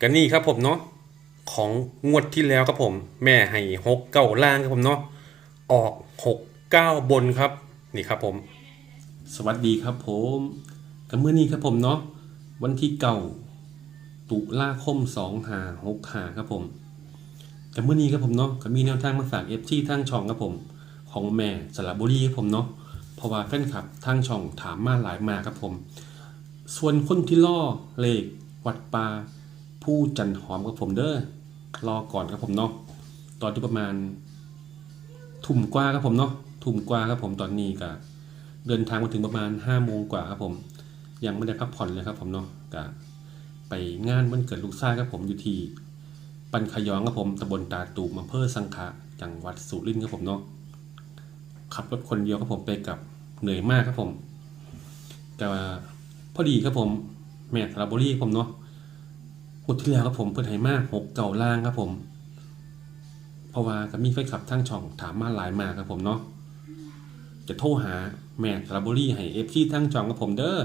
กันนี่ครับผมเนาะของงวดที่แล้วครับผม แม่ให้หกเก้าล่างครับผมเนาะออกหกเก้าบนครับนี่ครับผม สวัสดีครับผมกับมื่อนี้ครับผมเนาะวันที่เก่าตุลาคมสองหาหกหาครับผมกับมื่อนี้ครับผมเนาะก็มีแนวทางมาฝากเอฟซีทางช่องครับผม ของแม่สระบุรีครับผมเนาะเพราะว่าแฟนคลับทางช่องถามมาหลายมาครับผม ส่วนคนที่ล่อเลขวัดปลา ผู้จันหอมกับผมเด้อรอก่อนครับผมเนาะตอนที่ประมาณทุ่มกว่าครับผมเนาะทุ่มกว่าครับผมตอนนี้ก็เดินทางมาถึงประมาณ5้าโมงกว่าครับผม ยังไม่ได้พักผ่อนเลยครับผมเนาะก็ไปงานวันเกิดลูกชายครับผมอยู่ที่ปันขยองครับผมตำบลตาตูมอำเภอสังขะจังหวัดสุรินทร์ครับผมเนาะขับรถคนเดียวครับผมไปกับเหนื่อยมากครับผมแต่พอดีครับผมแม่ทาราบรีผมเนาะ หมดที่แล้วครับผมเพื่อนไหมากหกเก่าล่างครับผม เพราะว่าก็มีแฟนคลับทั้งช่องถามมาหลายมากครับผมเนาะจะโทรหาแม่ทาราบรีให้เอฟซีทั้งช่องกับผมเด้อ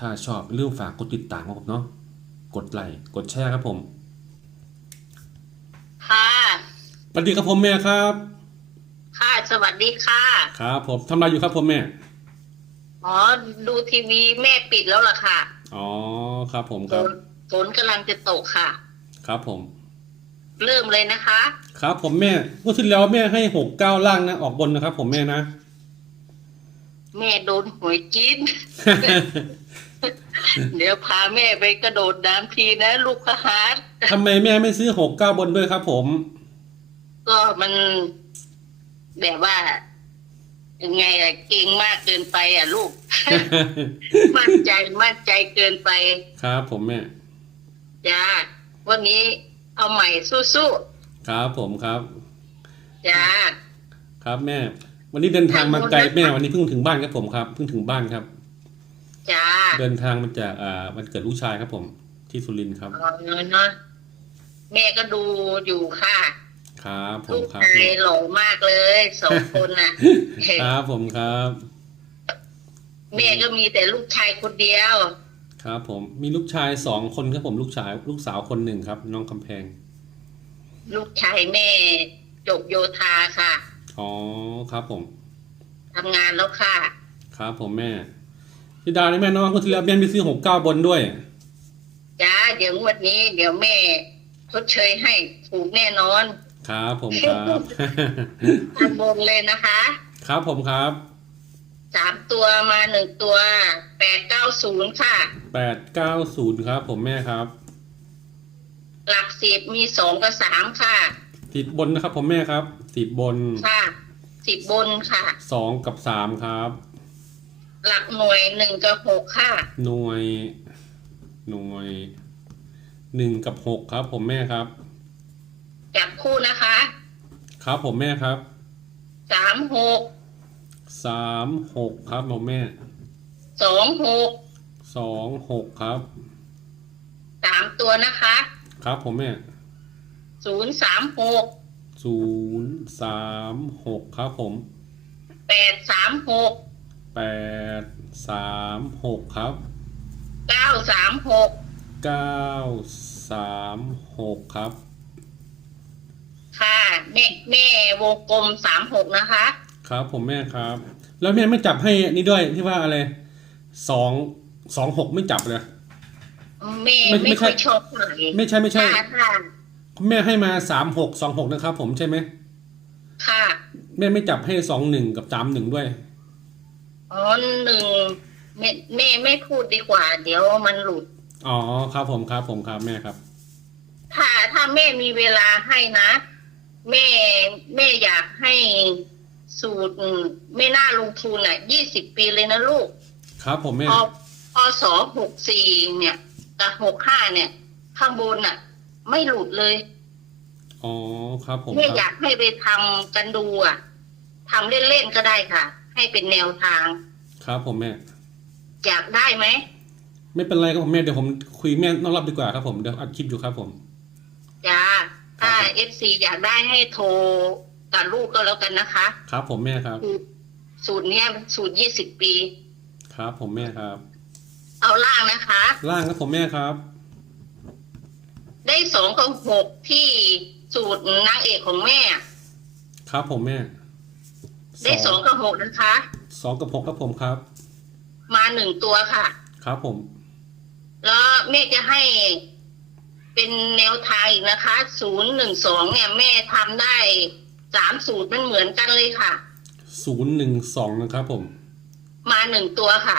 ถ้าชอบเรื่องฝากกดติดตามครับผมเนาะกดไลค์กดแชร์ครับผมค่ะสวัสดีครับผมแม่ครับ ค่ะ สวัสดีค่ะ ครับผมทำอะไรอยู่ครับผมแม่ อ๋อ ดูทีวีแม่ปิดแล้วล่ะค่ะ อ๋อ ครับผมฝครับน ฝนกำลังจะตกค่ะ ครับผม เริ่มเลยนะคะ ครับผมแม่เมื่อที่แล้วแม่ให้หกเก้าล่างนะออกบนนะครับ ผมแม่นะ แม่โดนหวยกิน เดี๋ยวพาแม่ไปกระโดดน้ำทีนะลูกพหารทำไมแม่ไม่ซื้อหกเก้าบนด้วยครับ ผม ก็มันแบบว่ายังไงอะเก่งมากเกินไปอะลูก มั่นใจมั่นใจเกินไป ครับผมแม่ จ้าวันนี้เอาใหม่สู้ครับผมครับๆจ้าครับแม่ วันนี้เดินทางมาไกลแม่วันนี้เพิ่งถึงบ้านครับผมครับเพิ่งถึงบ้านครับจ้าเดินทางมาจากอ่าวันเกิดลูกชายครับผม ที่สุรินทร์ครับอ๋อเนาะแม่ก็ดูอยู่ค่ะ ครับผลูมกครับชายหล่อมากเลยสองคนน่ะครับผมครับแม่ก็มีแต่ลูกชายคนเดียว ครับผมมีลูกชายสองคนครับผมลูกชาย ลูกสาวคนหนึ่งครับ น้องคำแพง ลูกชายแม่จบโยธาค่ะ อ๋อครับผมทำงานแล้วค่ะ ครับผมแม่พี่ดานี่แม่น้องคนที่แล้วแม่ไปซื้อหกเก้าบนด้วยจ้าเดี๋ยวงวันนี้ เดี๋ยวแม่ทดเชยให้ถูกแน่นอน ครับผมครับทันบนเลยนะคะ ครับผมครับ สามตัวมาหนึ่งตัวแปดเก้าศูนย์ค่ะ แปดเก้าศูนย์ครับ ผมแม่ครับ หลักสิบมีสองกับสามค่ะสิบบนนะครับ ผมแม่ครับสิบบนค่ะสิบบนค่ะ สองกับสามครับ หลักหน่วยหนึ่งกับหกค่ะ หน่วย หน่วยหนึ่งกับหกครับ ผมแม่ครับ จับคู่นะคะ ครับผมแม่ครับสามหก สามหกครับผมแม่สองหกสองหกครับสามตัวนะคะ ครับผมแม่ศูนย์สามหกศูนย์สามหกครับผมแปดสามหกแปดสามหกครับเก้าสามหกเก้าสามหกครับ ค่ะแม่แม่วงกลมสามหกนะคะ ครับ ผมแม่ครับ แล้วแม่ไม่จับให้นี่ด้วยที่ว่าอะไรสองสองหกไม่จับเลยแม่ไม่ไม่ไม่ใช่ค่อยชอบเท่าไหร่ไม่ใช่ไม่ใช่ค่ะค่ะคุณแม่ให้มาสามหกสองหกนะครับ ผมใช่ไหมค่ะ แม่ไม่จับให้สองหนึ่งกับสามหนึ่งด้วยอ๋อหนึ่งแม่แม่ไม่พูดดีกว่า เดี๋ยวมันหลุด อ๋อครับผมครับ ผมครับแม่ครับ ถ้าถ้าแม่มีเวลาให้นะ แม่แม่อยากให้ สูตรไม่น่าลงทุนอะยี่สิบปีเลยนะลูก ครับผมแม่พอพอสอหกสี่เนี่ยกับหกห้าเนี่ย ข้างบนอะ ไม่หลุดเลยอ๋อครับผมแม่คอรัยาบกให้ไปทำกันดูอะทำเล่นๆก็ได้ค่ะ ให้เป็นแนวทาง ครับผมแม่อยากได้ไหมไม่เป็นไรครับผมแม่เดี๋ยวผมคุยแม่นอกรอบดีกว่าครับผมเดี๋ยวอัดคลิปอยู่ครับผมจ้าถ้าครับเอฟซีอยากได้ให้โทร กับลูกก็แล้วกันนะคะ ครับผมแม่ครับ สูตรสูตรเนี้ยเป็นสูตรยี่สิบปี ครับผมแม่ครับ เอาล่างนะคะ ล่างครับผมแม่ครับ ได้สองกับหกที่สูตรนางเอกของแม่ ครับผมแม่ ได้สองกับหกนะคะสองกับหกครับผมครับ มาหนึ่งตัวค่ะ ครับผม แล้วแม่จะให้เป็นแนวทางอีกนะคะ ศูนย์หนึ่งสองเนี่ยแม่ทำได้ สามสูตรมันเหมือนกันเลยค่ะศูนย์หนึ่งสองนะครับผม มาหนึ่งตัวค่ะ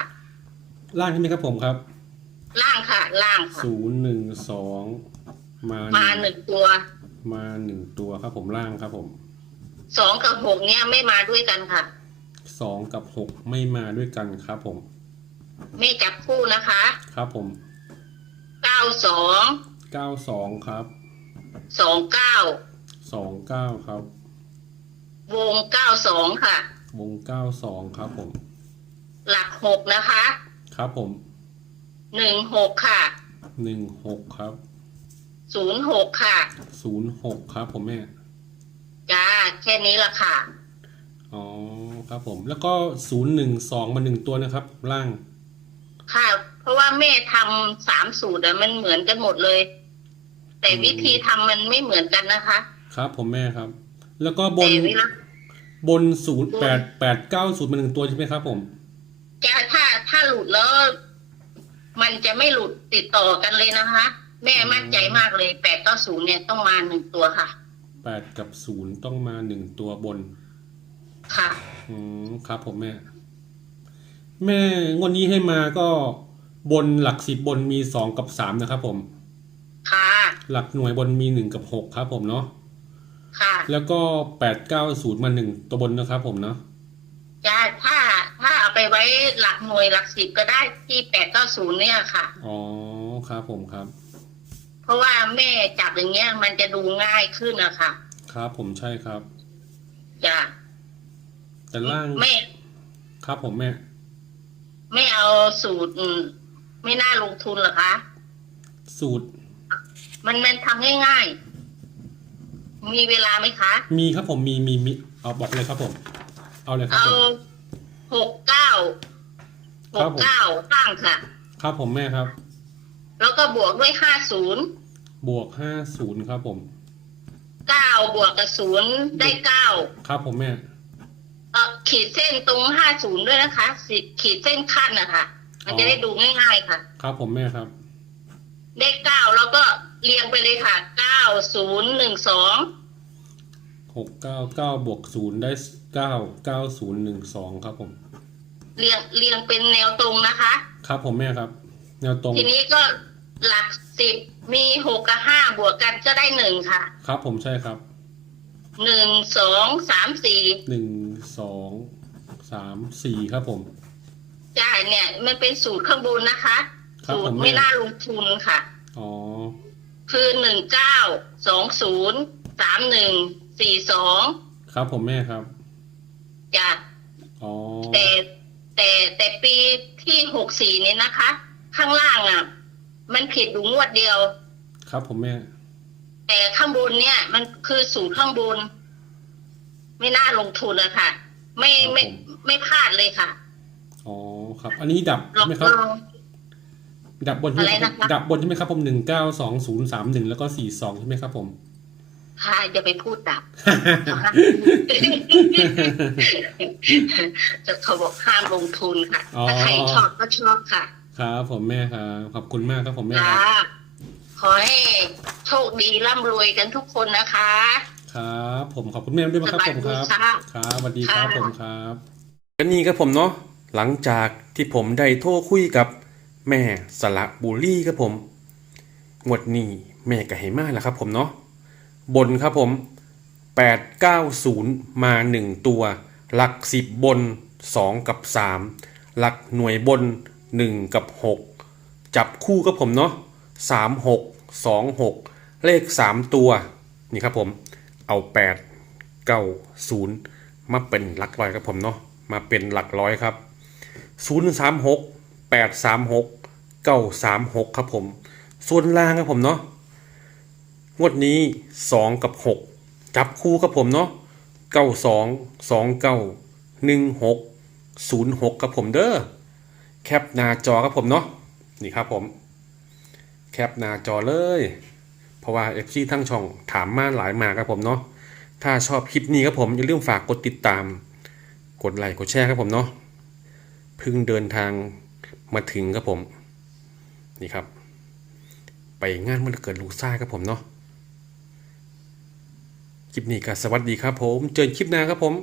ล่างใช่ไหมครับผมครับล่างค่ะ ล่างค่ะ ศูนย์หนึ่งสองมามาหนึ่งตัวมาหนึ่งตัวครับผมล่างครับผมสองกับหกเนี่ยไม่มาด้วยกันค่ะ สองกับหกไม่มาด้วยกันครับผมแม่จับคู่นะคะครับผมเก้าสองเก้าสองครับสองเก้าสองเก้าครับ วงเก้าสองค่ะ วงเก้าสองครับผม หลักหกนะคะ ครับผมหนึ่งหกค่ะหนึ่งหกครับศูนย์หกค่ะศูนย์หกครับผมแม่จ้าแค่นี้ละค่ะ อ๋อครับผม แล้วก็ศูนย์หนึ่งสองมาหนึ่งตัวนะครับ ล่าง ค่ะ เพราะว่าแม่ทำสามสูตรอะมันเหมือนกันหมดเลย แต่อืมวิธีทำมันไม่เหมือนกันนะคะ ครับผมแม่ครับ แล้วก็บแต่นเวลา บนศูนย์แปดแปดเก้าศูนย์มาหนึ่งตัวใช่ไหมครับ ผมจะถ้าถ้าหลุดแล้ว มันจะไม่หลุดติดต่อกันเลยนะคะ แม่มั่นใจมากเลยแปดเก้าศูนย์เนี่ยต้องมาหนึ่งตัวค่ะแปดกับศูนย์ต้องมาหนึ่งตัวบน ค่ะ อืมครับผมแม่ แม่งวดนี้ให้มาก็บนหลักสิบบนมีสองกับสามนะครับผม ค่ะ หลักหน่วยบนมีหนึ่งกับหกครับผมเนาะ ค่ะ แล้วก็แปดเก้าศูนย์มาหนึ่งตัวบนนะครับผมเนาะจะถ้าถ้าเอาไปไว้หลักหน่วยหลักสิบก็ได้ที่แปดเก้าศูนย์เนี่ยค่ะ อ๋อครับผมครับ เพราะว่าแม่จับอย่างเงี้ยมันจะดูง่ายขึ้นนะคะครับผมใช่ครับจะแต่ล่างไม่ครับผมแม่ ไม่เอาสูตรอืมไม่น่าลงทุนเหรอคะ สูตร มันมันทำง่ายๆ มีเวลาไหมคะ มีครับผมมีมีมีเอาบอกเลยครับผม เอาเลยครับเอาผม หกเก้าหครักบผม เก้าตั้งค่ะ ครับผมแม่ครับ แล้วก็บวกด้วยห้าศูนย์บวกห้าศูนย์ครับผม เก้าบวกกับศูนย์ได้เก้าครับผมแม่ เออขีดเส้นตรงห้าศูนย์ด้วยนะคะสิขีดเส้นขั้นนะคะมันจะได้ดูง่ายๆค่ะ ครับผมแม่ครับ ได้เก้าแล้วก็เรียงไปเลยค่ะเก้าศูนย์หนึ่งสองหกเก้าเก้าบวกศูนย์ได้เก้าเก้าศูนย์หนึ่งสองครับผม เรียงเรียงเป็นแนวตรงนะคะ ครับผมแม่ครับ แนวตรง ทีนี้ก็หลักสิบมีหกกับห้าบวกกันก็ได้หนึ่งค่ะ ครับผมใช่ครับหนึ่งสองสามสี่หนึ่งสองสามสี่ครับผม จ่ายเนี่ย มันเป็นสูตรข้างบนนะคะ ครับสูผตรมไม่แม่น่าลงทุนค่ะ อ๋อ คือหนึ่งเก้าสองศูนย์สามหนึ่งสี่สองครับผมแม่ครับจ้ะอ๋อแต่แต่แต่ปีที่หกสี่นี้นะคะ ข้างล่างอะ มันผิดดูงวดเดียว ครับผมแม่ แต่ข้างบนเนี่ย มันคือสูตรข้างบน ไม่น่าลงทุนเลยค่ะ ไม่ไม่ไม่พลาดเลยค่ะอ๋อครับ อันนี้ดับลองใช่ไหมครับลอง ดับบนใช่ไหมอะไรครับนะคะดับบนใช่ไหมครับผมหนึ่งเก้าสองศูนย์สามหนึ่งแล้วก็สี่สองใช่ไหมครับผมค่ะจะไปพูดดับจะเขาบอกห้ามลงทุนค่ะอ๋อถ้าใครชอบก็ชอบค่ะ ครับผมแม่ครับขอบคุณมากครับผมแม่จ้าครับขอให้โชคดีร่ำรวยกันทุกคนนะคะ ครับ ผมขอบคุณแม่ด้วยนะครับผมครับสวัสดีค่ะครับสวัสดีครับค่ะผมครับก็นี่ครับผมเนาะหลังจากที่ผมได้โทรคุยกับ แม่สละบุรีครับผมงวดนี้แม่ก็ให้มาแล้วครับผมเนาะบนครับผม 890 มา 1 ตัว หลัก 10 บน 2 กับ 3 หลักหน่วยบน 1 กับ 6 จับคู่ครับผมเนาะ3 6 2 6 เลข 3 ตัว นี่ครับผม เอา 8 9 0 มาเป็นหลักร้อยครับผมเนาะมาเป็นหลักร้อยครับ 0 8 3 6 9 3 6 ครับผม ส่วนล่างครับผมเนาะงวดนี้ 2 กับ 6 จับคู่ครับผมเนาะ92 29 16 06ครับผมเด้อแคปหน้าจอครับผมเนาะนี่ครับผมแคปหน้าจอเลย เพราะว่า FC ทั้งช่องถามมาหลายมาครับผมเนาะถ้าชอบคลิปนี้ครับผมอย่าลืมฝากกดติดตาม กดไลค์กดแชร์ครับผมเนาะพิ่งเดินทาง มาถึงครับผม นี่ครับ ไปงานวันเกิดลูกชาครับผมเนาะคลิปนี้ก็สวัสดีครับผม เจอคลิปหน้าครับผม